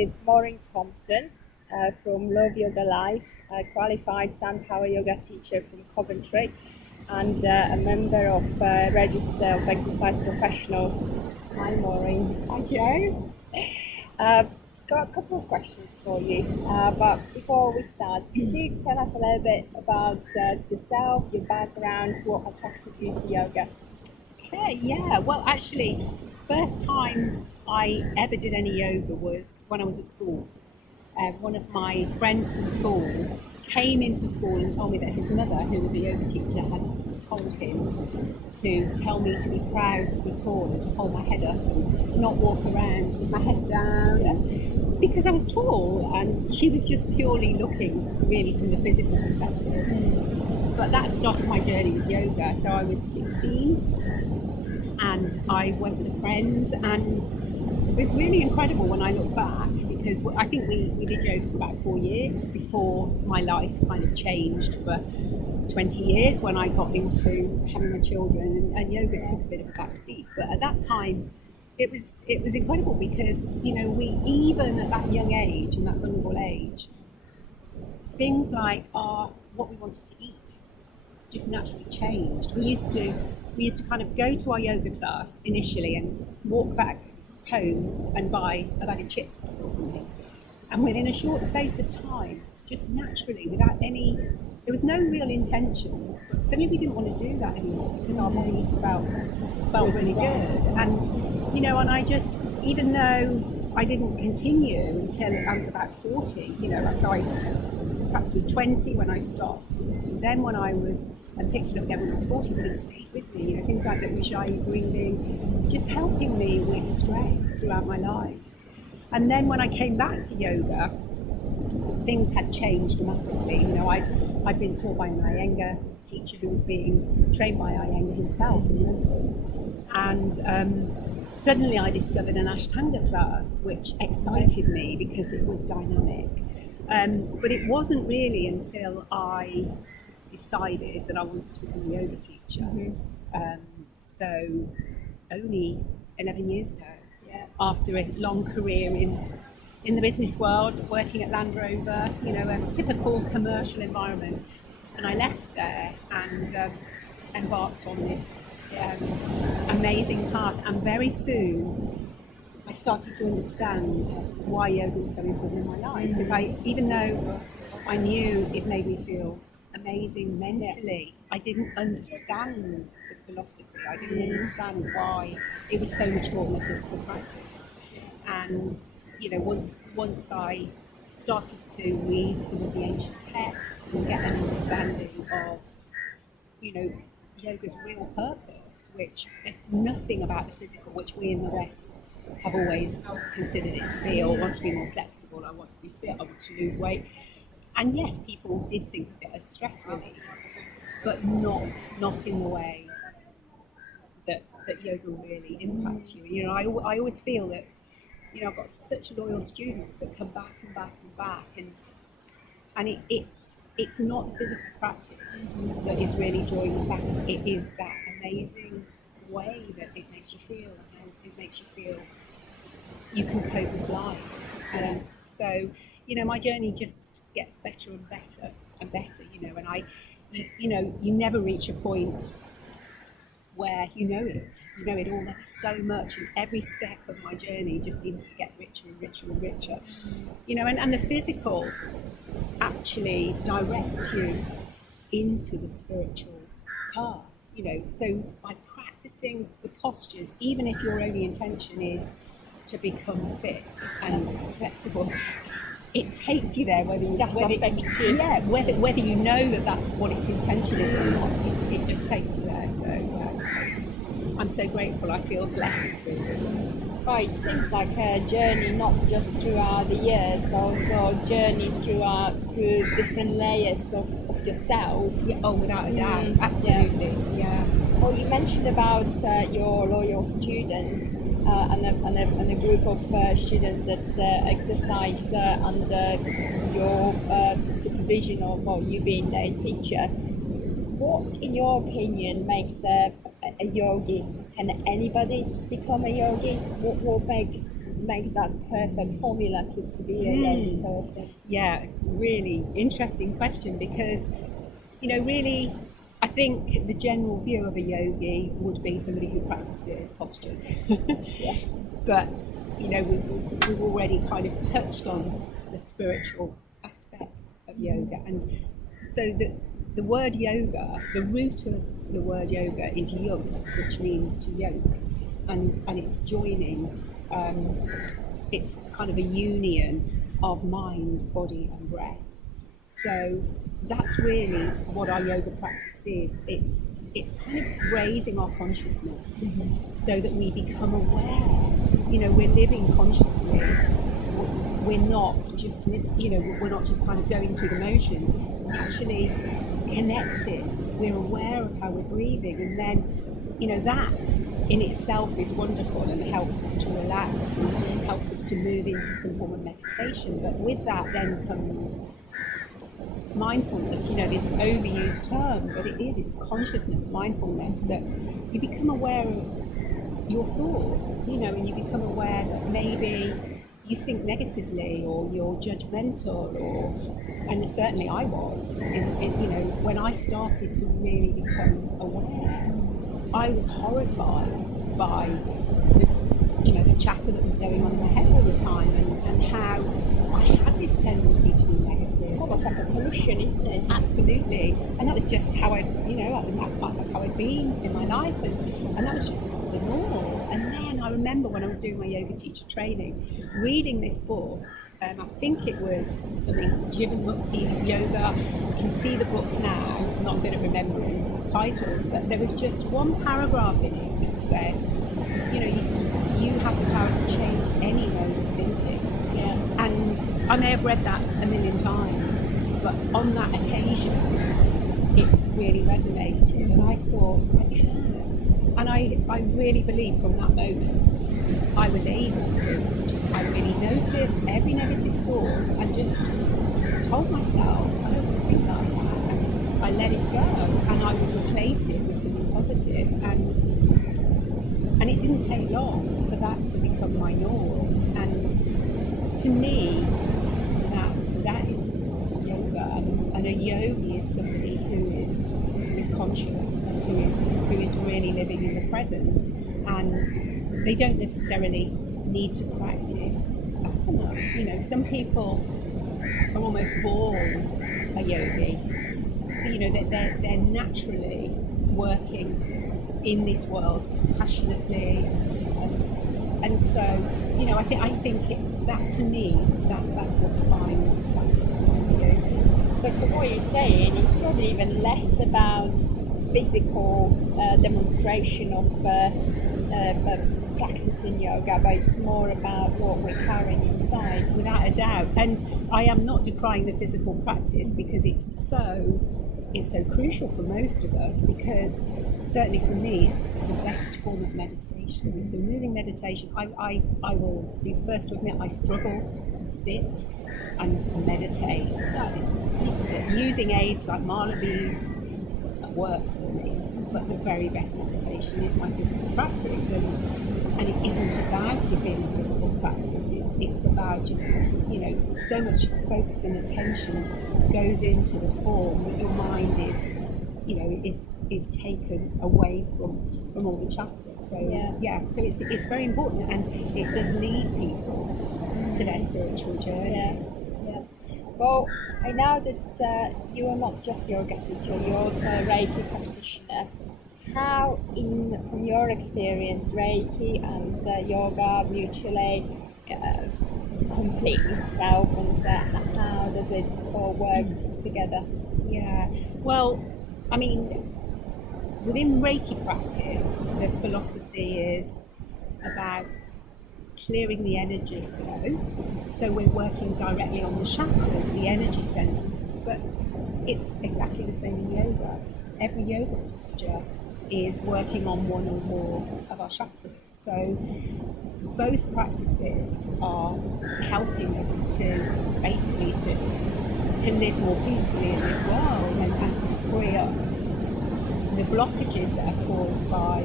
with Maureen Thompson from Love Yoga Life, a qualified Sand Power Yoga teacher from Coventry, and a member of Register of Exercise Professionals. Hi Maureen. Hi Joe. Got a couple of questions for you, but before we start, could you tell us a little bit about yourself, your background, what attracted you to yoga? Okay, yeah. Well, actually, first time I ever did any yoga was when I was at school. One of my friends from school came into school and told me that his mother, who was a yoga teacher, had told him to tell me to be proud to be tall and to hold my head up and not walk around with my head down. Because I was tall, and she was just purely looking really from the physical perspective. But that started my journey with yoga. So I was 16 and I went with a friend, and it was really incredible when I look back, because I think we did yoga for about 4 years before my life kind of changed for 20 years when I got into having my children, and yoga took a bit of a back seat. But at that time, it was incredible because, you know, we, even at that young age and that vulnerable age, things like what we wanted to eat just naturally changed. We used to kind of go to our yoga class initially and walk back home and buy a bag of chips or something. And within a short space of time, just naturally, without any, there was no real intention, but suddenly we didn't want to do that anymore because our bodies felt really good. And, you know, and I just, even though I didn't continue until I was about 40, you know, so I perhaps was 20 when I stopped. And then when I was, and picked it up again when I was 40, but it stayed with me, you know, things like that Ujjayi breathing, just helping me with stress throughout my life. And then when I came back to yoga, things had changed dramatically. You know, I'd been taught by an Iyengar teacher who was being trained by Iyengar himself in London. And suddenly I discovered an Ashtanga class, which excited me because it was dynamic. But it wasn't really until I decided that I wanted to become a yoga teacher. So only 11 years ago, after a long career in the business world, working at Land Rover, you know, a typical commercial environment. And I left there and embarked on this amazing path. And very soon, I started to understand why yoga was so important in my life. Because even though I knew it made me feel amazing mentally, I didn't understand the philosophy. I didn't understand why it was so much more than a physical practice. And, you know, once I started to read some of the ancient texts and get an understanding of, you know, yoga's real purpose, which is nothing about the physical, which we in the West have always considered it to be. Or want to be more flexible, I want to be fit, I want to lose weight. And yes, people did think of it as stress relief, but not in the way that yoga really impacts you. You know, I always feel that, you know, I've got such loyal students that come back and back and back, and it's not the physical practice that is really drawing them back. It is that amazing way that it makes you feel, and it makes you feel you can cope with life. And so, you know, my journey just gets better and better and better, you know, and you know, you never reach a point where you know it all. There's so much, and every step of my journey just seems to get richer and richer and richer, you know, and the physical actually directs you into the spiritual path, you know. So by practicing the postures, even if your only intention is to become fit and flexible, it takes you there, whether you know that that's what its intention is or not. It just takes you there. So I'm so grateful. I feel blessed. Right, it seems like a journey not just throughout the years, but also a journey through different layers of yourself. Yeah, oh, without a doubt, absolutely. Yeah. Well, you mentioned about your loyal students and a group of students that exercise under your supervision, or you being their teacher. What, in your opinion, makes a yogi? Can anybody become a yogi? What makes makes that perfect formula to be a yogi person? Yeah, really interesting question, because, really, I think the general view of a yogi would be somebody who practices postures. Yeah. But, we've already kind of touched on the spiritual aspect of yoga. And so the word yoga, the root of the word yoga is yug, which means to yoke. And it's joining, it's kind of a union of mind, body and breath. So that's really what our yoga practice is. It's kind of raising our consciousness so that we become aware. We're living consciously. We're not just we're not just kind of going through the motions. We're actually connected. We're aware of how we're breathing, and then that in itself is wonderful and helps us to relax and helps us to move into some form of meditation. But with that then comes mindfulness, this overused term, but it's consciousness, mindfulness, that you become aware of your thoughts, and you become aware that maybe you think negatively or you're judgmental, and certainly I was, when I started to really become aware, I was horrified by the chatter that was going on in my head all the time, and how I had this tendency to be negative. Almost like a pollution, isn't it? Absolutely. And that was just how that's how I'd been in my life, and that was just the normal. And then I remember when I was doing my yoga teacher training, reading this book. I think it was something Jivamukti Yoga. You can see the book now. I'm not good at remembering titles, but there was just one paragraph in it that said, you have the power to change any mode of thinking. Yeah. And I may have read that a million times, but on that occasion, it really resonated, and I thought, I can. And I really believe from that moment, I was able to I really noticed every negative thought and just told myself, I don't want to think like that, and I let it go, and I would replace it with something positive, and it didn't take long for that to become my norm. And to me, that is yoga, and a yogi is somebody who is conscious and who is really living in the present, and they don't necessarily need to practice asana. Some people are almost born a yogi. They're naturally working in this world passionately, and so I think that to me that's what defines a yogi. So from what you're saying, it's probably even less about physical demonstration of practicing yoga, but it's more about what we're carrying inside. Without a doubt. And I am not decrying the physical practice, because it's so crucial for most of us, because certainly for me it's the best form of meditation. It's a moving meditation. I will be the first to admit I struggle to sit and meditate. Using aids like mala beads work for me, but the very best meditation is my physical practice, and it isn't about it being a physical practice. It's about just so much focus and attention goes into the form that your mind is taken away from all the chatter. So so it's very important, and it does lead people to their spiritual journey. Yeah. Well, I know that you are not just yoga teacher, you're also a Reiki practitioner. How, from your experience, Reiki and yoga mutually complete itself, and how does it all work together? Yeah, well, I mean, within Reiki practice, the philosophy is about clearing the energy flow. So we're working directly on the chakras, the energy centers, but it's exactly the same in yoga. Every yoga posture is working on one or more of our chakras. So both practices are helping us to basically to live more peacefully in this world, and to free up the blockages that are caused by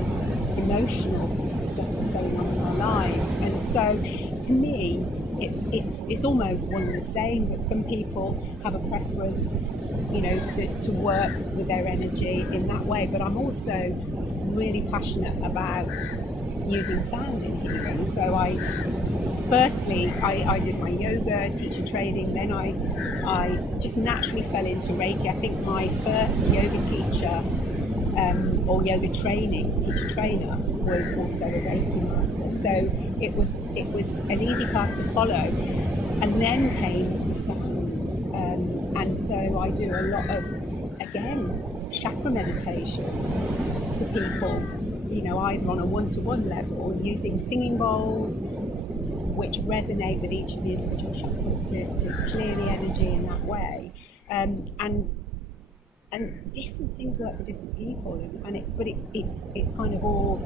emotional stuff that's going on in our lives. And so to me, it's almost one and the same. But some people have a preference, to work with their energy in that way. But I'm also really passionate about using sound in healing. So I did my yoga teacher training. Then I just naturally fell into Reiki. I think my first yoga teacher or yoga teacher trainer was also a Reiki master. So it was an easy path to follow. And then came the sound. And so I do a lot of, again, chakra meditations for people, either on a one-to-one level or using singing bowls, which resonate with each of the individual chakras to clear the energy in that way. And different things work for different people, but it's kind of all,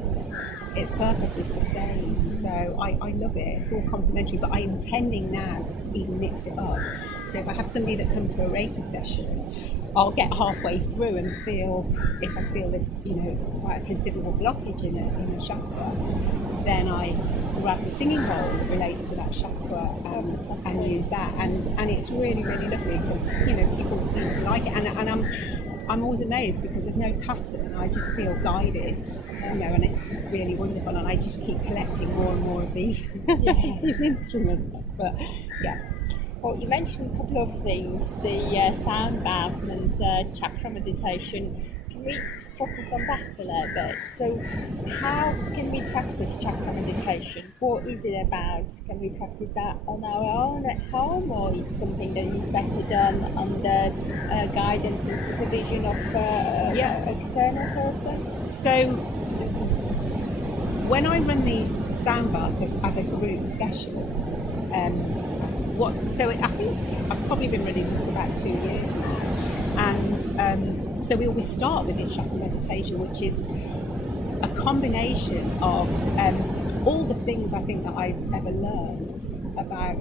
its purpose is the same. So I love it. It's all complementary, but I'm intending now to even mix it up. So if I have somebody that comes for a Reiki session, I'll get halfway through and if I feel this, quite a considerable blockage in a chakra, then I grab the singing bowl that relates to that chakra and use that. And it's really, really lovely because, people seem to like it. And I'm always amazed because there's no pattern. I just feel guided, and it's really wonderful. And I just keep collecting more and more of these, these instruments. But yeah. Well, you mentioned a couple of things, the sound baths and chakra meditation. Can we just focus on that a little bit? So how can we practice chakra meditation? What is it about? Can we practice that on our own at home, or is something that is better done under guidance and supervision of an external person? So when I run these sound baths as a group session, I think I've probably been running them for about 2 years now, and so we always start with this chakra meditation, which is a combination of all the things I think that I've ever learned about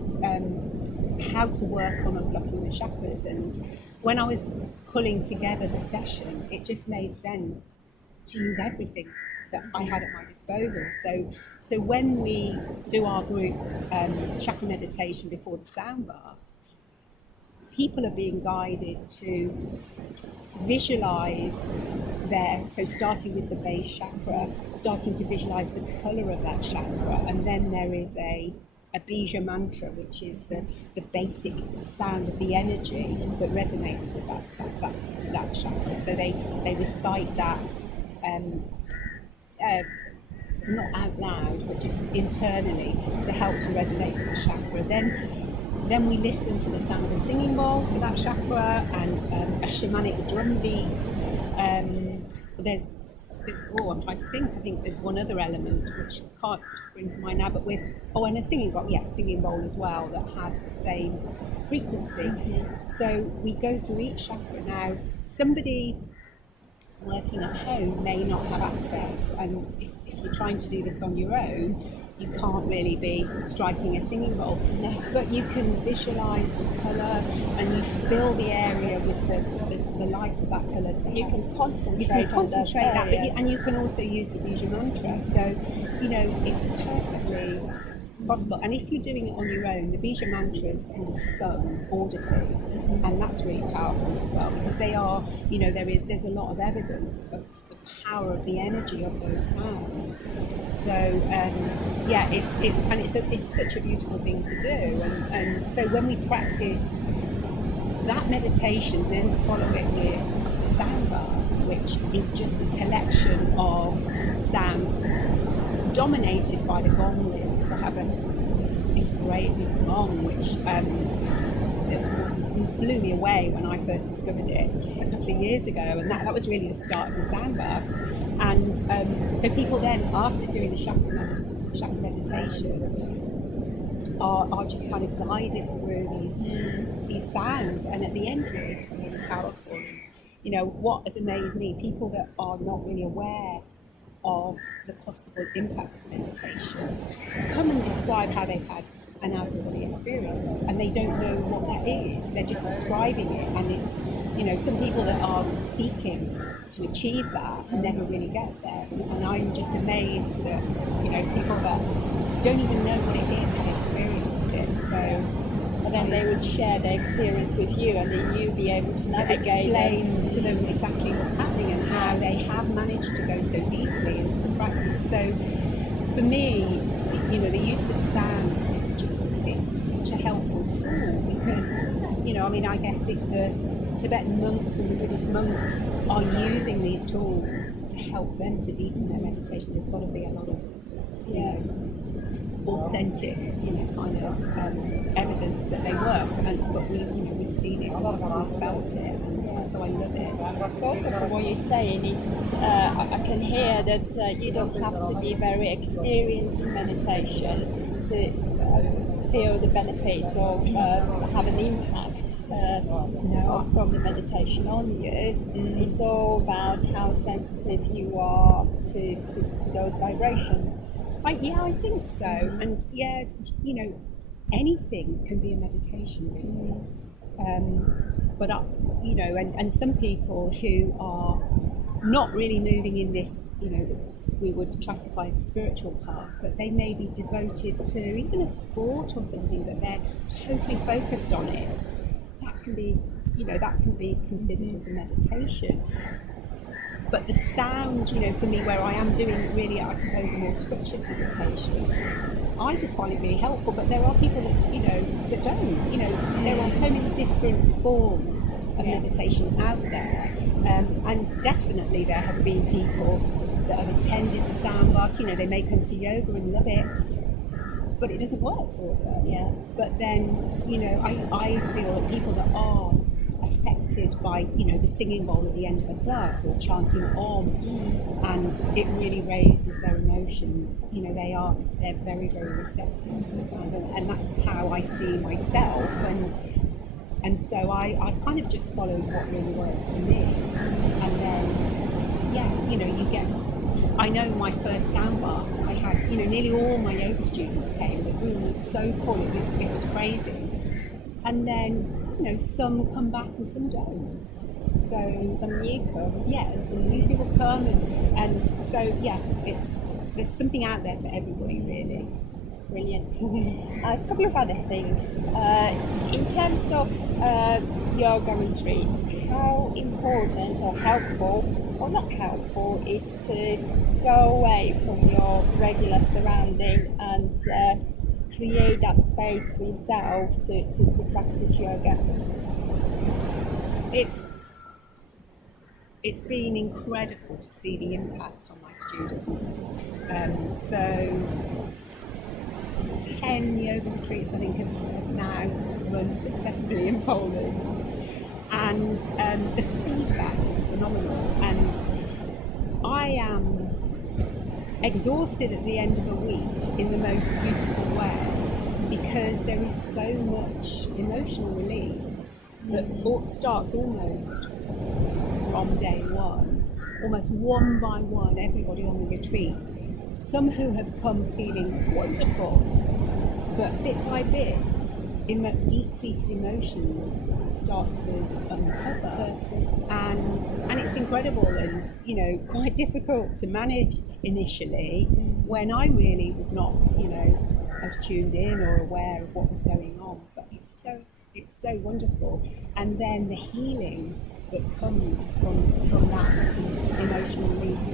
how to work on unblocking the chakras. And when I was pulling together the session, it just made sense to use everything that I had at my disposal. So when we do our group chakra meditation before the sound bath, people are being guided to visualize so starting with the base chakra, starting to visualize the color of that chakra, and then there is a bija mantra, which is the basic sound of the energy that resonates with that chakra. So they recite that not out loud, but just internally to help to resonate with the chakra. Then we listen to the sound of the singing bowl for that chakra and a shamanic drum beat. I'm trying to think. I think there's one other element which I can't bring to mind now, but and a singing bowl, singing bowl as well, that has the same frequency. Mm-hmm. So we go through each chakra. Now, somebody working at home may not have access, and if you're trying to do this on your own, you can't really be striking a singing bowl. No. But you can visualize the colour and you fill the area with the light of that colour. You can concentrate that, and you can also use the bija mantra. So, it's perfectly possible. And if you're doing it on your own, the bija mantras can be sung audibly, and that's really powerful as well, because they are, there's a lot of evidence of the power of the energy of those sounds. So it's such a beautiful thing to do. And so when we practice that meditation, then follow it with the sound bath, which is just a collection of sounds dominated by the gong rings. I have this great big gong which blew me away when I first discovered it a couple of years ago, and that was really the start of the sound baths. And so people then, after doing the chakra meditation, are just kind of guided through these sounds, and at the end of it is really powerful. And what has amazed me, people that are not really aware of the possible impact of meditation come and describe how they've had an out-of-body experience, and they don't know what that is. They're just describing it, and it's, some people that are seeking to achieve that never really get there. And I'm just amazed that, people that don't even know what it is have experienced it. So, and then they would share their experience with you, and then you be able to navigate explain to them exactly what's happening and how they have managed to go so deeply into the practice. So for me, the use of sound is it's such a helpful tool, because I guess if the Tibetan monks and the Buddhist monks are using these tools to help them to deepen their meditation, there's got to be a lot of authentic, kind of evidence that they work. But we've seen it, we've felt it, and so I love it. So also from what you're saying, I can hear that you don't have to be very experienced in meditation to feel the benefits or have an impact from the meditation on you. It's all about how sensitive you are to those vibrations. I think so. And anything can be a meditation, really. But and some people who are not really moving in this, we would classify as a spiritual path, but they may be devoted to even a sport or something that they're totally focused on it. That can be considered as a meditation. But the sound, for me, where I am doing really, I suppose, a more structured meditation, I just find it really helpful. But there are people that, that don't. There are so many different forms of meditation out there. And definitely there have been people that have attended the sound bath. They may come to yoga and love it, but it doesn't work for them. Yeah. But then, I feel that people that are affected by the singing bowl at the end of a class or chanting Om, and it really raises their emotions. They're very, very receptive to the sounds, and that's how I see myself. And so I've kind of just followed what really works for me. And then, you get. I know my first sound bath, I had, nearly all my yoga students came. The room was so full, it was crazy. And then, some come back and some don't. So some new come. Yeah, and some new people come, and so there's something out there for everybody, really. Brilliant. A couple of other things. In terms of yoga retreats, how important or helpful or not helpful is to go away from your regular surrounding and just create that space for yourself to practice yoga? It's been incredible to see the impact on my students. So 10 yoga retreats, I think, have now run successfully in Poland, and the feedback is phenomenal, and I am exhausted at the end of a week in the most beautiful way, because there is so much emotional release that starts almost from day one, almost one by one, everybody on the retreat. Some who have come feeling wonderful, but bit by bit, deep-seated emotions start to uncover, and it's incredible and quite difficult to manage initially when I really was not as tuned in or aware of what was going on. But it's so wonderful, and then the healing that comes from that emotional release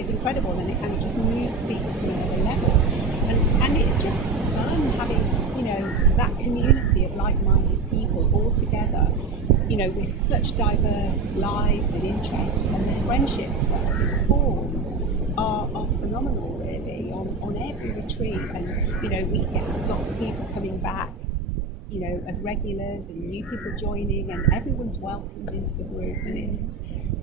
is incredible, and it just moves people to another level, and it's just fun having that community of like-minded people all together, with such diverse lives and interests, and the friendships that have been formed are phenomenal, really, on every retreat. And we get lots of people coming back as regulars, and new people joining, and everyone's welcomed into the group, and it's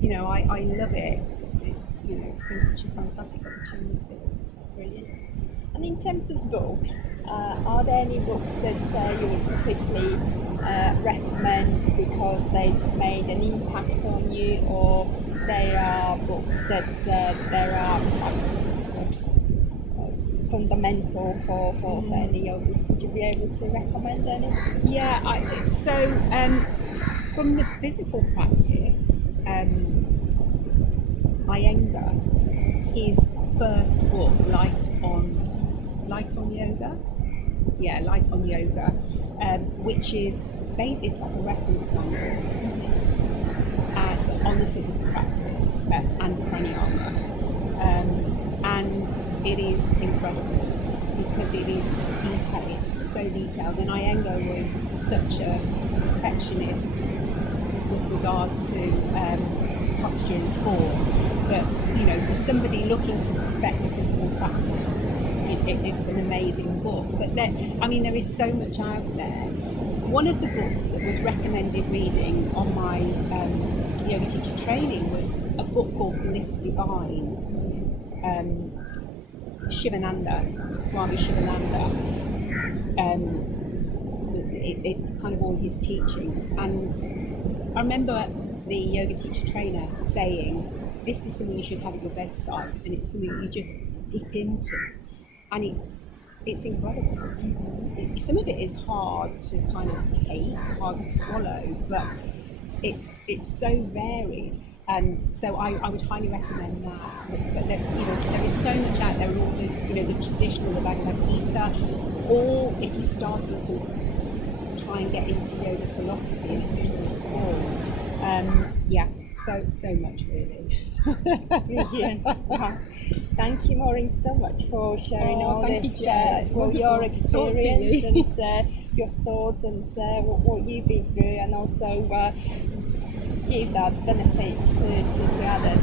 I love it. It's it's been such a fantastic opportunity. Brilliant. And in terms of books, are there any books that you would particularly recommend because they've made an impact on you, or they are books that there are fundamental for any yogis. Would you be able to recommend any? Yeah, from the physical practice, Iyengar, his first book, Light on Yoga, Light on Yoga, which is it's like a reference manual on the physical practice and the pranayama, and it is incredible because it is detailed. It's so detailed, and Iyengar was such a perfectionist with regard to posture and form that, you know, for somebody looking to perfect the physical practice, it's an amazing book. But there is so much out there. One of the books that was recommended reading on my yoga teacher training was a book called Bliss Divine, Swami Shivananda. It's kind of all his teachings, and I remember the yoga teacher trainer saying, this is something you should have at your bedside, and it's something you just dip into, and it's incredible. Some of it is hard to kind of take, hard to swallow, but it's so varied, and so I would highly recommend that. But there is so much out there, all the traditional, the Bhagavad Gita, or if you're starting to try and get into yoga philosophy and its truest form, so much really. Brilliant. Wow. Thank you, Maureen, so much for sharing all thank this, you, Jo. your experience and your thoughts and what you've been through, and also give that benefit to others.